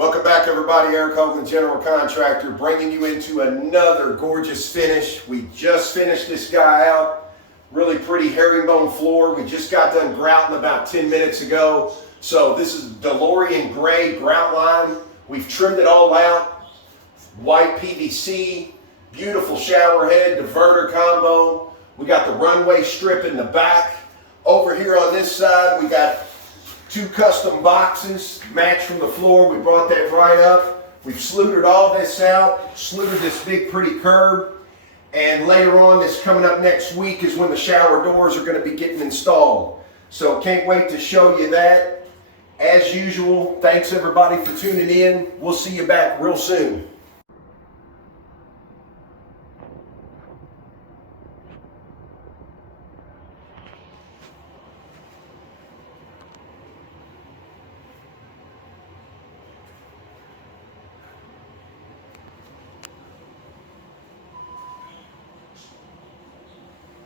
Welcome back, everybody. Eric Hoagland, General Contractor, bringing you into another gorgeous finish. We just finished this guy out. Really pretty herringbone floor. We just got done grouting about 10 minutes ago. So this is DeLorean gray grout line. We've trimmed it all out. White PVC, beautiful shower head, diverter combo. We got the runway strip in the back. Over here on this side, we got two custom boxes matched from the floor. We brought that right up. We've sluted all this out, sluted this big pretty curb. And later on, this coming up next week is when the shower doors are going to be getting installed. So can't wait to show you that. As usual, thanks everybody for tuning in. We'll see you back real soon.